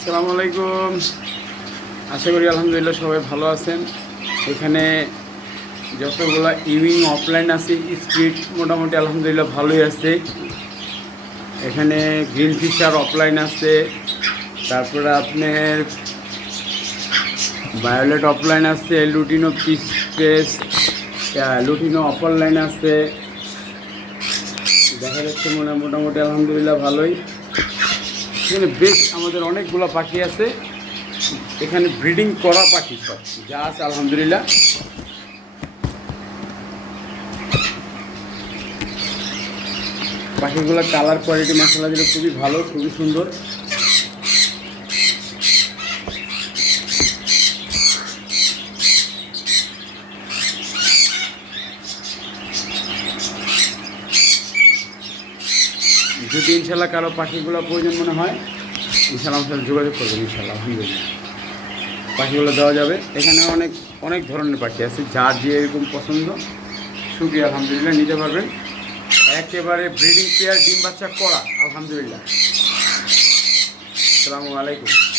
আসসালামু আলাইকুম আশা করি আলহামদুলিল্লাহ সবাই ভালো আছেন। এখানে যতগুলা ইভিং অফলাইন আছে, স্পিড মোটামুটি আলহামদুলিল্লাহ ভালোই আছে। এখানে গ্রিন ফিশার অফলাইন আছে। তারপরে আপনার ভায়োলেট অফলাইন আছে, lutino peach face lutino offline আছে। দেখা যাচ্ছে মনে মোটামুটি আলহামদুলিল্লাহ ভালোই। এখানে বেশ আমাদের অনেকগুলো পাখি আছে। এখানে ব্রিডিং করা পাখি সব। যা আছে, আলহামদুলিল্লাহ। পাখিগুলো কালার কোয়ালিটি মশলা দিলে খুবই ভালো, খুবই সুন্দর। যদি ইনশাল্লাহ কারও পাখিগুলো প্রয়োজন মনে হয়, ইনশাল্লাহ আমার সাথে যোগাযোগ করবেন, ইনশাল্লাহ, আলহামদুলিল্লাহ। পাখিগুলো দেওয়া যাবে। এখানে অনেক অনেক ধরনের পাখি আছে, যার যে এরকম পছন্দ, সুখী, আলহামদুলিল্লাহ, নিতে পারবেন। একেবারে ব্রিডিং পেয়ার ডিম বাচ্চা করা, আলহামদুলিল্লাহ। আসসালামু আলাইকুম।